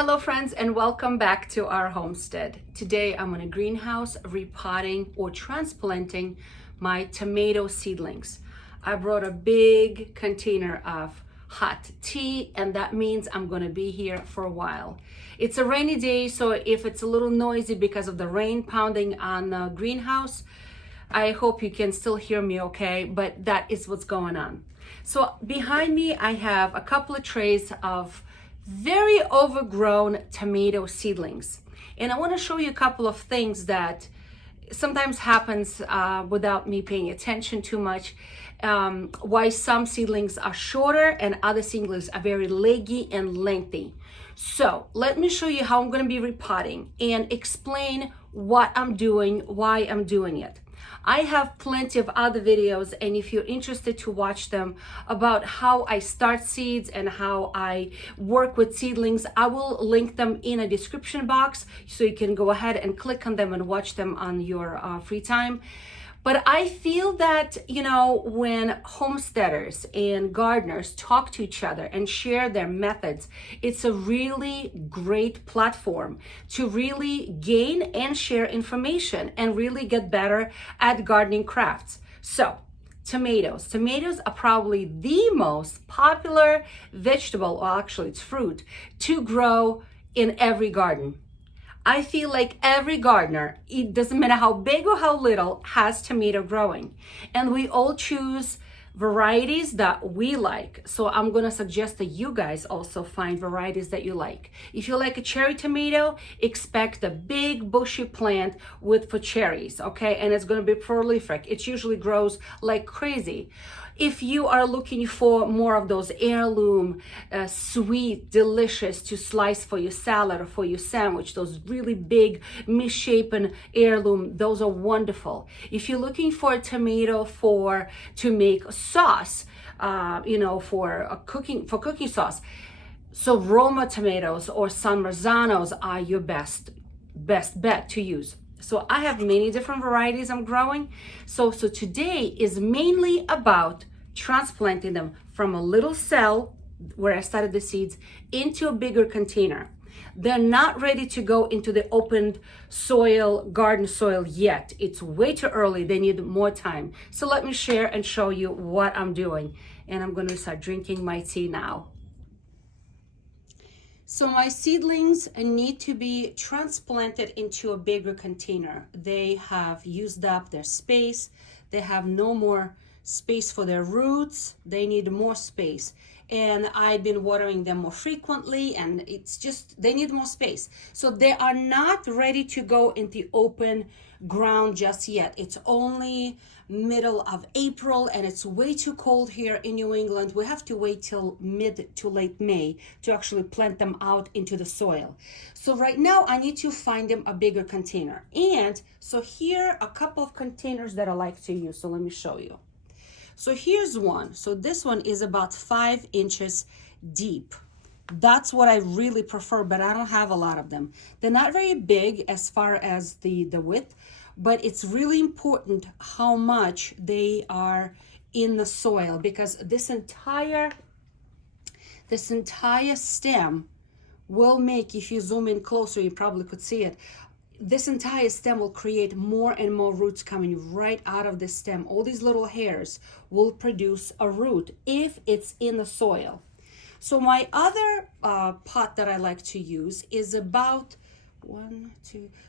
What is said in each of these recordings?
Hello friends, and welcome back to our homestead. Today I'm in a greenhouse repotting or transplanting my tomato seedlings. I brought a big container of hot tea, and that means I'm going to be here for a while. It's a rainy day, so if it's a little noisy because of the rain pounding on the greenhouse, I hope you can still hear me okay, but that is what's going on. So behind me I have a couple of trays of very overgrown tomato seedlings, and I want to show you a couple of things that sometimes happens without me paying attention too much. Why some seedlings are shorter and other seedlings are very leggy and lengthy. So let me show you how I'm going to be repotting and explain what I'm doing, why I'm doing it. I have plenty of other videos, and if you're interested to watch them about how I start seeds and how I work with seedlings, I will link them in a description box so you can go ahead and click on them and watch them on your free time. But I feel that, when homesteaders and gardeners talk to each other and share their methods, it's a really great platform to really gain and share information and really get better at gardening crafts. So, tomatoes. Tomatoes are probably the most popular vegetable, or actually it's fruit, to grow in every garden. I feel like every gardener, it doesn't matter how big or how little, has tomato growing. And we all choose varieties that we like. So I'm going to suggest that you guys also find varieties that you like. If you like a cherry tomato, expect a big bushy plant for cherries, okay? And it's going to be prolific. It usually grows like crazy. If you are looking for more of those heirloom, sweet, delicious to slice for your salad or for your sandwich, those really big, misshapen heirloom, those are wonderful. If you're looking for a tomato to make sauce, for cooking sauce, so Roma tomatoes or San Marzanos are your best bet to use. So I have many different varieties I'm growing. So today is mainly about transplanting them from a little cell where I started the seeds into a bigger container. They're not ready to go into the open soil, garden soil yet. It's way too early. They need more time. So let me share and show you what I'm doing. And I'm going to start drinking my tea now. So my seedlings need to be transplanted into a bigger container. They have used up their space. They have no more space for their roots. They need more space. And I've been watering them more frequently, and they need more space. So they are not ready to go into open ground just yet. It's only middle of April, and it's way too cold here in New England. We have to wait till mid to late May to actually plant them out into the soil. So right now I need to find them a bigger container. And so here are a couple of containers that I like to use. So let me show you. So here's one. So this one is about 5 inches deep. That's what I really prefer, but I don't have a lot of them. They're not very big as far as the width, but it's really important how much they are in the soil, because this entire stem will make, if you zoom in closer, you probably could see it. This entire stem will create more and more roots coming right out of the stem. All these little hairs will produce a root if it's in the soil. So my other pot that I like to use is about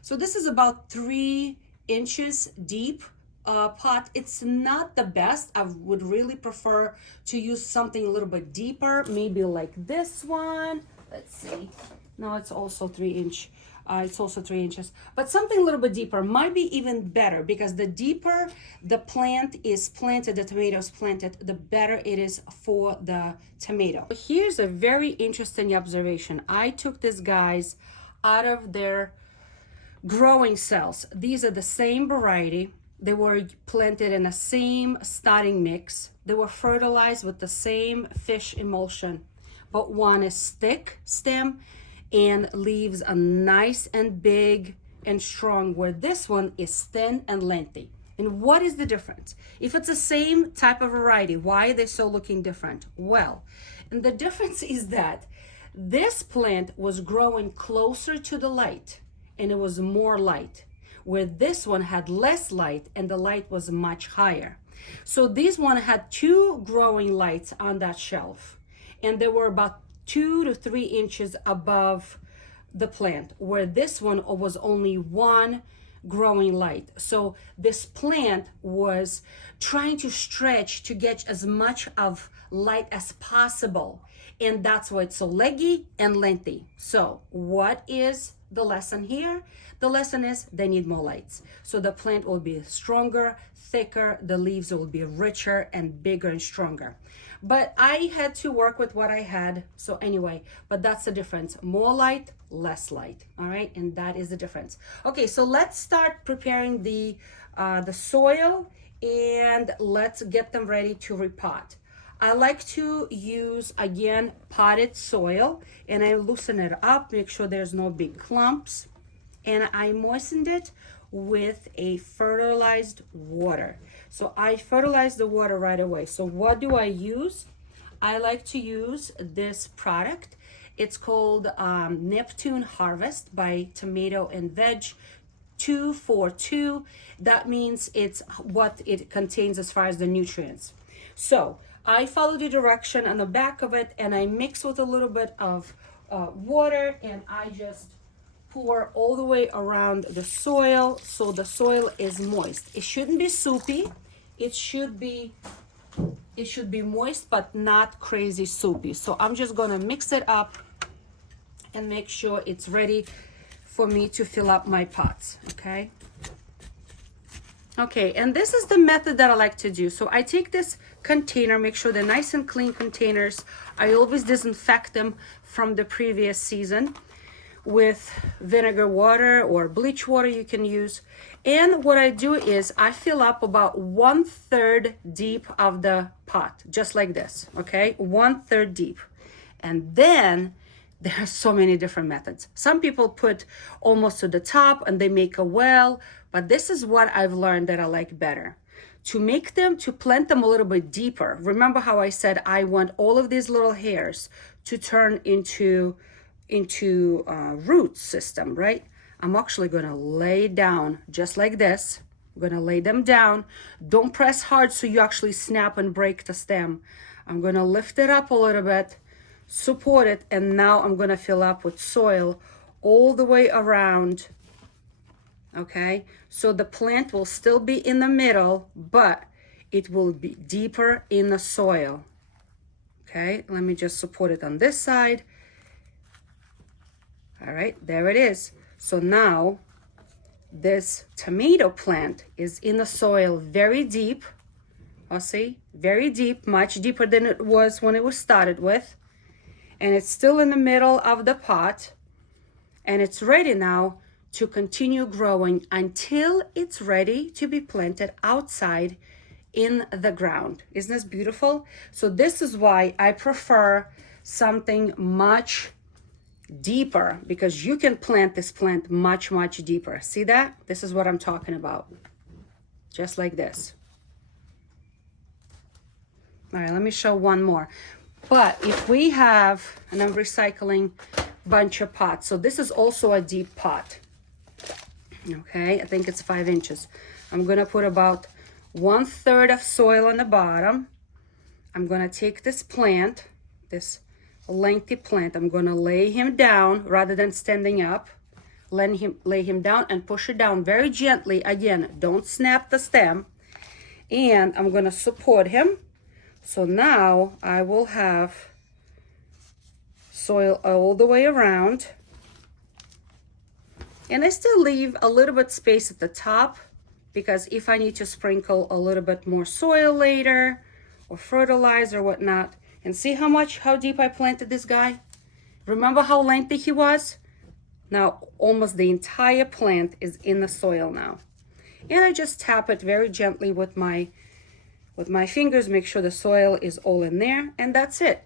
so this is about 3 inches deep pot. It's not the best. I would really prefer to use something a little bit deeper, maybe like this one. Let's see. No, it's also 3 inch. It's also 3 inches, but something a little bit deeper might be even better, because the deeper the plant is planted, the tomato is planted, the better it is for the tomato. Here's a very interesting observation. I took these guys out of their growing cells. These are the same variety. They were planted in the same starting mix. They were fertilized with the same fish emulsion, but one is thick stem and leaves a nice and big and strong, where this one is thin and lengthy. And what is the difference? If it's the same type of variety, why are they so looking different? Well, and the difference is that This plant was growing closer to the light and it was more light, where this one had less light and the light was much higher. So this one had two growing lights on that shelf, and they were about 2 to 3 inches above the plant, where this one was only one growing light. So this plant was trying to stretch to get as much of light as possible, and that's why it's so leggy and lengthy. So what is the lesson here? The lesson is they need more lights. So the plant will be stronger, thicker, the leaves will be richer and bigger and stronger. But I had to work with what I had. So anyway, but that's the difference. More light, less light. All right, and that is the difference. Okay, so let's start preparing the soil, and let's get them ready to repot. I like to use, again, potted soil, and I loosen it up, make sure there's no big clumps, and I moistened it with a fertilized water. So I fertilize the water right away. So what do I use? I like to use this product. It's called Neptune Harvest by Tomato and Veg 242. That means it's what it contains as far as the nutrients. So I follow the direction on the back of it, and I mix with a little bit of water, and I just pour all the way around the soil so the soil is moist. It shouldn't be soupy. It should be moist, but not crazy soupy. So I'm just gonna mix it up and make sure it's ready for me to fill up my pots, okay? Okay, and this is the method that I like to do. So I take this container, make sure they're nice and clean containers. I always disinfect them from the previous season with vinegar water or bleach water you can use. And what I do is I fill up about 1/3 deep of the pot, just like this, okay? 1/3 deep. And then there are so many different methods. Some people put almost to the top and they make a well, but this is what I've learned that I like better. To plant them a little bit deeper. Remember how I said I want all of these little hairs to turn into root system, right? I'm actually gonna lay down just like this. I'm gonna lay them down. Don't press hard so you actually snap and break the stem. I'm gonna lift it up a little bit, support it, and now I'm gonna fill up with soil all the way around, okay? So the plant will still be in the middle, but it will be deeper in the soil, okay? Let me just support it on this side. All right, there it is. So now this tomato plant is in the soil very deep. I'll see, very deep, much deeper than it was when it was started with. And it's still in the middle of the pot. And it's ready now to continue growing until it's ready to be planted outside in the ground. Isn't this beautiful? So this is why I prefer something much deeper, because you can plant this plant much deeper. See that? This is what I'm talking about. Just like this. All right, let me show one more. But if we have, and I'm recycling a bunch of pots. So this is also a deep pot. Okay, I think it's 5 inches. I'm gonna put about 1/3 of soil on the bottom. I'm gonna take this plant, this lengthy plant, I'm gonna lay him down rather than standing up. Lay him down and push it down very gently. Again, don't snap the stem. And I'm gonna support him. So now I will have soil all the way around. And I still leave a little bit space at the top, because if I need to sprinkle a little bit more soil later or fertilizer or whatnot. And see how deep I planted this guy? Remember how lengthy he was? Now almost the entire plant is in the soil now. And I just tap it very gently with my fingers, make sure the soil is all in there, and that's it.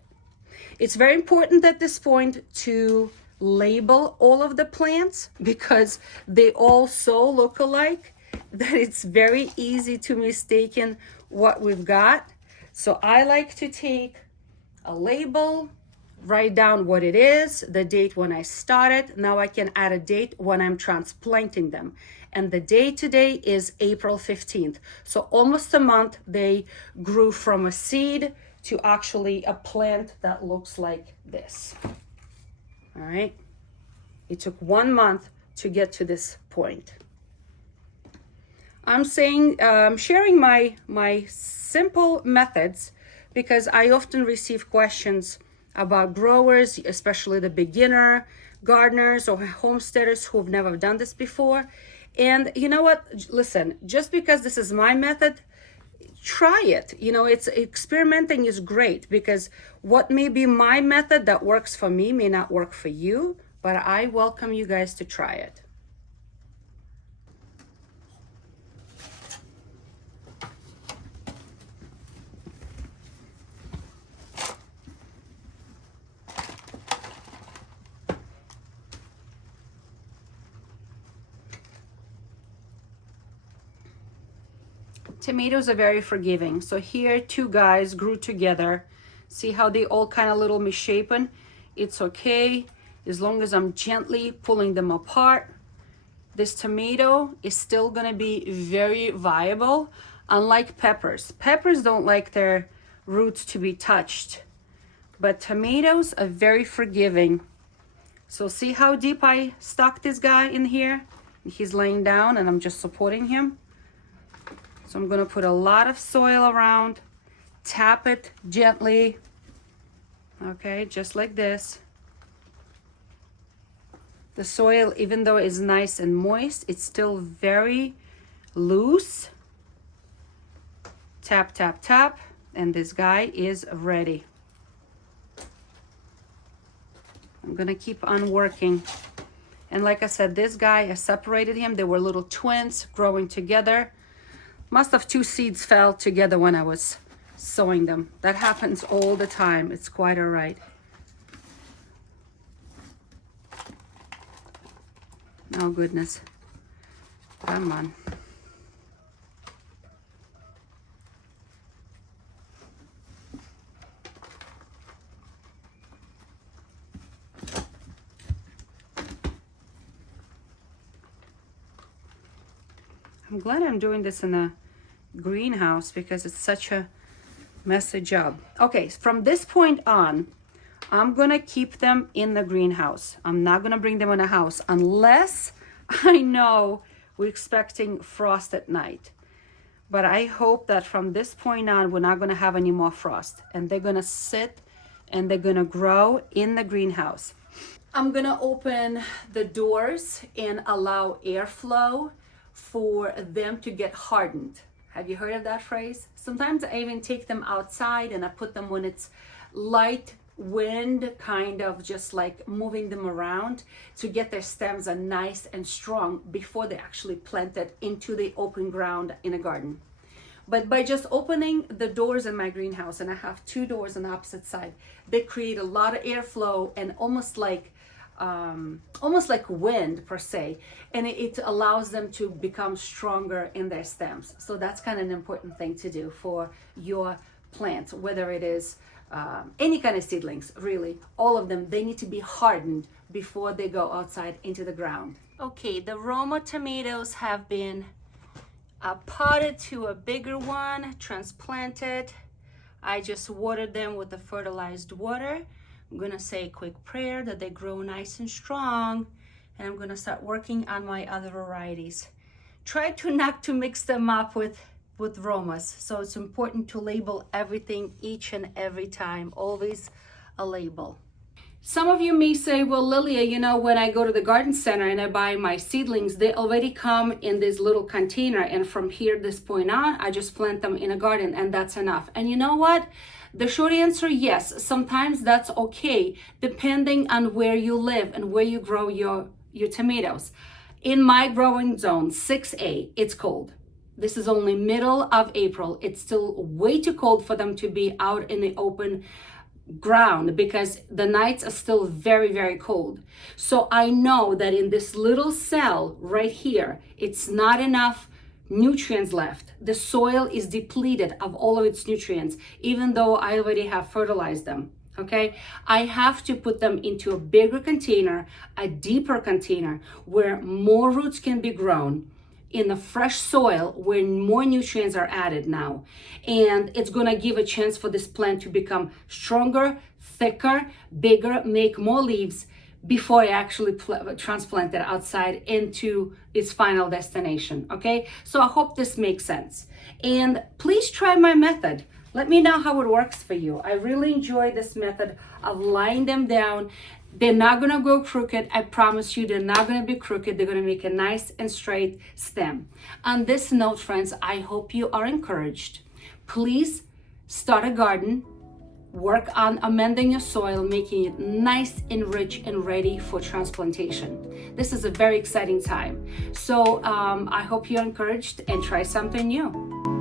It's very important at this point to label all of the plants, because they all so look alike that it's very easy to mistaken what we've got. So I like to take a label, write down what it is, the date when I started. Now I can add a date when I'm transplanting them. And the date today is April 15th. So almost a month they grew from a seed to actually a plant that looks like this. All right. It took 1 month to get to this point. I'm sharing my simple methods because I often receive questions about growers, especially the beginner gardeners or homesteaders who've never done this before. And you know what? Listen, just because this is my method, try it. You know, it's experimenting is great because what may be my method that works for me may not work for you, but I welcome you guys to try it. Tomatoes are very forgiving. So here 2 guys grew together. See how they all kind of little misshapen? It's okay as long as I'm gently pulling them apart. This tomato is still gonna be very viable, unlike peppers. Peppers don't like their roots to be touched, but tomatoes are very forgiving. So see how deep I stuck this guy in here? He's laying down and I'm just supporting him. So I'm gonna put a lot of soil around, tap it gently, okay, just like this. The soil, even though it's nice and moist, it's still very loose. Tap, tap, tap, and this guy is ready. I'm gonna keep on working. And like I said, this guy, I separated him. They were little twins growing together. Must have 2 seeds fell together when I was sowing them. That happens all the time. It's quite all right. Oh goodness. Come on. I'm glad I'm doing this in a greenhouse because it's such a messy job. Okay, from this point on, I'm gonna keep them in the greenhouse. I'm not gonna bring them in a house unless I know we're expecting frost at night. But I hope that from this point on, we're not gonna have any more frost and they're gonna sit and they're gonna grow in the greenhouse. I'm gonna open the doors and allow airflow for them to get hardened. Have you heard of that phrase? Sometimes I even take them outside and I put them when it's light wind, kind of just like moving them around to get their stems are nice and strong before they actually plant it into the open ground in a garden. But by just opening the doors in my greenhouse, and I have 2 doors on the opposite side, they create a lot of airflow and almost like wind per se, and it allows them to become stronger in their stems. So that's kind of an important thing to do for your plants, whether it is any kind of seedlings, really, all of them, they need to be hardened before they go outside into the ground. Okay, the Roma tomatoes have been potted to a bigger one, transplanted. I just watered them with the fertilized water. I'm gonna say a quick prayer that they grow nice and strong, and I'm gonna start working on my other varieties. Try to not to mix them up with Romas, so it's important to label everything each and every time, always a label. Some of you may say, well, Lilia, you know, when I go to the garden center and I buy my seedlings, they already come in this little container, and from here, this point on, I just plant them in a garden and that's enough. And you know what? The short answer, yes, sometimes that's okay, depending on where you live and where you grow your tomatoes. In my growing zone, 6A, it's cold. This is only middle of April. It's still way too cold for them to be out in the open ground because the nights are still very, very cold. So I know that in this little cell right here, it's not enough nutrients left. The soil is depleted of all of its nutrients, even though I already have fertilized them. okay? I have to put them into a bigger container, a deeper container where more roots can be grown in the fresh soil where more nutrients are added now. And it's gonna give a chance for this plant to become stronger, thicker, bigger, make more leaves before I actually transplant it outside into its final destination, okay? So I hope this makes sense. And please try my method. Let me know how it works for you. I really enjoy this method of laying them down. They're not gonna go crooked. I promise you, they're not gonna be crooked. They're gonna make a nice and straight stem. On this note, friends, I hope you are encouraged. Please start a garden. Work on amending your soil, making it nice and rich and ready for transplantation. This is a very exciting time. So I hope you're encouraged and try something new.